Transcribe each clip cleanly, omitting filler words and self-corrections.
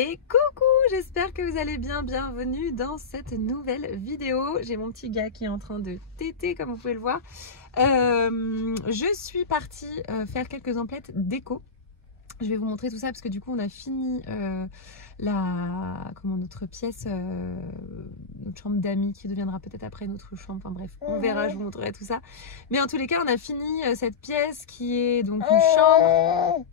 Et coucou, j'espère que vous allez bien, bienvenue dans cette nouvelle vidéo. J'ai mon petit gars qui est en train de téter comme vous pouvez le voir. Je suis partie faire quelques emplettes déco. Je vais vous montrer tout ça parce que du coup on a fini notre pièce, notre chambre d'amis qui deviendra peut-être après notre chambre. Enfin bref, on verra, je vous montrerai tout ça. Mais en tous les cas, on a fini cette pièce qui est donc une chambre.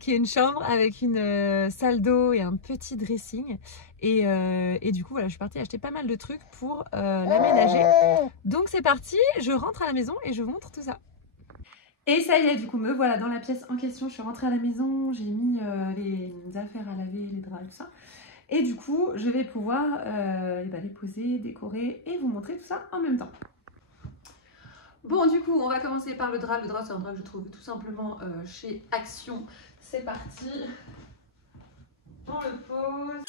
Qui est une chambre avec une salle d'eau et un petit dressing. Et du coup, voilà, je suis partie acheter pas mal de trucs pour l'aménager. Donc c'est parti, je rentre à la maison et je vous montre tout ça. Et ça y est, du coup, me voilà dans la pièce en question. Je suis rentrée à la maison, j'ai mis les affaires à laver, les draps et tout ça. Et du coup, je vais pouvoir les poser, décorer et vous montrer tout ça en même temps. Bon, du coup, on va commencer par le drap. Le drap, c'est un drap que je trouve tout simplement chez Action. C'est parti. On le pose.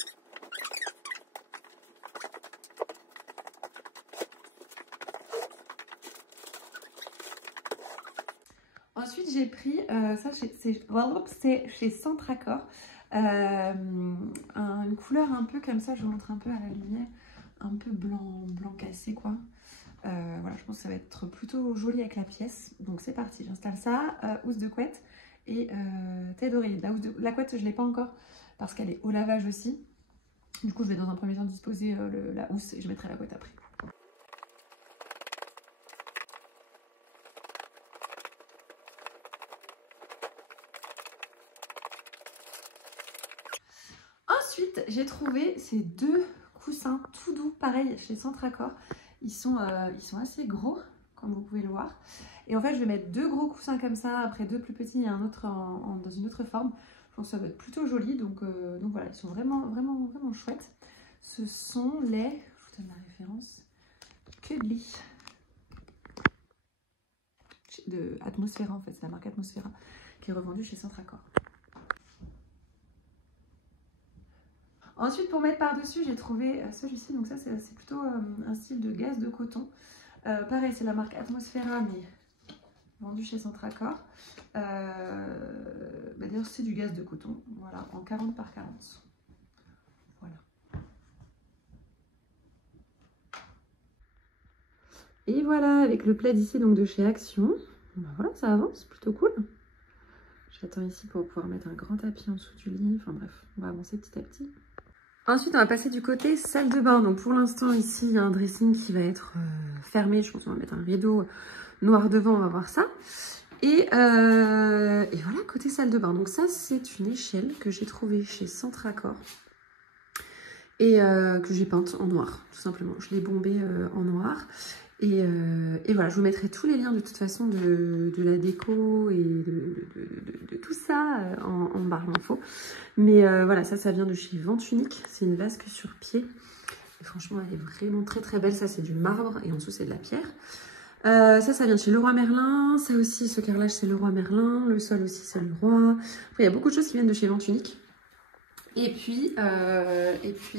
Ensuite, j'ai pris, ça c'est chez Centracor, une couleur un peu comme ça, je vous montre un peu à la lumière, un peu blanc cassé quoi. Voilà, je pense que ça va être plutôt joli avec la pièce. Donc c'est parti, j'installe ça, housse de couette et thé d'oreiller. La couette, je ne l'ai pas encore parce qu'elle est au lavage aussi. Du coup, je vais dans un premier temps disposer la housse et je mettrai la couette après. Ensuite, j'ai trouvé ces deux coussins tout doux, pareil chez Centracor. Ils sont assez gros, comme vous pouvez le voir. Et en fait, je vais mettre deux gros coussins comme ça, après deux plus petits et un autre dans une autre forme. Je pense que ça va être plutôt joli. Donc voilà, ils sont vraiment chouettes. Ce sont les, je vous donne la référence, Cuddly de Atmosphera en fait, c'est la marque Atmosphera qui est revendue chez Centracor. Ensuite, pour mettre par-dessus, j'ai trouvé celui-ci. Donc ça, c'est plutôt un style de gaze de coton. Pareil, c'est la marque Atmosphera, mais vendu chez Centracor. D'ailleurs, c'est du gaze de coton. Voilà, en 40 par 40. Voilà. Et voilà, avec le plaid ici donc de chez Action. Ben voilà, ça avance, plutôt cool. J'attends ici pour pouvoir mettre un grand tapis en dessous du lit. Enfin bref, on va avancer petit à petit. Ensuite, on va passer du côté salle de bain. Donc pour l'instant, ici, il y a un dressing qui va être fermé. Je pense qu'on va mettre un rideau noir devant, on va voir ça. Et voilà, côté salle de bain. Donc ça, c'est une échelle que j'ai trouvée chez Centracor. Et que j'ai peinte en noir, tout simplement. Je l'ai bombée en noir. Et voilà, je vous mettrai tous les liens de toute façon de la déco et de tout ça en barre d'infos. Mais voilà, ça vient de chez Vente Unique. C'est une vasque sur pied. Et franchement, elle est vraiment très belle. Ça, c'est du marbre et en dessous, c'est de la pierre. Ça vient de chez Leroy Merlin. Ça aussi, ce carrelage, c'est Leroy Merlin. Le sol aussi, c'est Leroy. Après, il y a beaucoup de choses qui viennent de chez Vente Unique. Et puis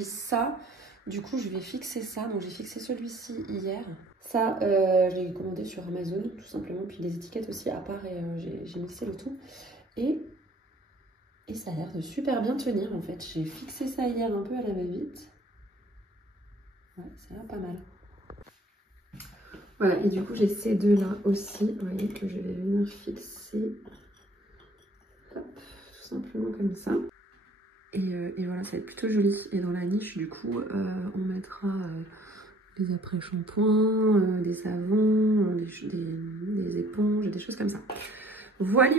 ça, du coup, je vais fixer ça. Donc, j'ai fixé celui-ci hier. Ça, je l'ai commandé sur Amazon, tout simplement. Puis les étiquettes aussi à part et j'ai mixé le tout. Et ça a l'air de super bien tenir, en fait. J'ai fixé ça hier un peu à la va-vite. Ouais, ça a l'air pas mal. Voilà, et du coup, j'ai ces deux-là aussi, vous voyez, que je vais venir fixer. Hop, tout simplement comme ça. Et voilà, ça va être plutôt joli. Et dans la niche, du coup, on mettra des après-shampoings, des savons, des éponges, des choses comme ça. Voilà.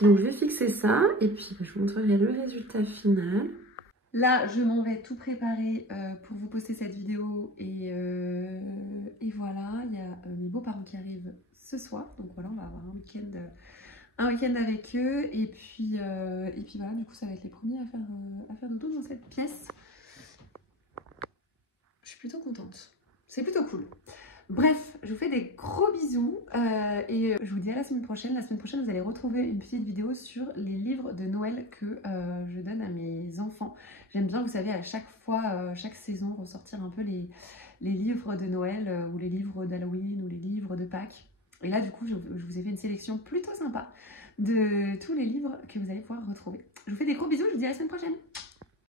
Donc, je vais fixer ça et puis je vous montrerai le résultat final. Là, je m'en vais tout préparer pour vous poster cette vidéo. Et voilà, il y a mes beaux-parents qui arrivent ce soir. Donc voilà, on va avoir un week-end avec eux et puis voilà, du coup ça va être les premiers à faire dodo dans cette pièce. Je suis plutôt contente, c'est plutôt cool. Bref, je vous fais des gros bisous et je vous dis à la semaine prochaine. La semaine prochaine, vous allez retrouver une petite vidéo sur les livres de Noël que je donne à mes enfants. J'aime bien, vous savez, à chaque fois, chaque saison, ressortir un peu les livres de Noël ou les livres d'Halloween ou les livres de Pâques. Et là, du coup, je vous ai fait une sélection plutôt sympa. de tous les livres que vous allez pouvoir retrouver. Je vous fais des gros bisous, je vous dis à la semaine prochaine.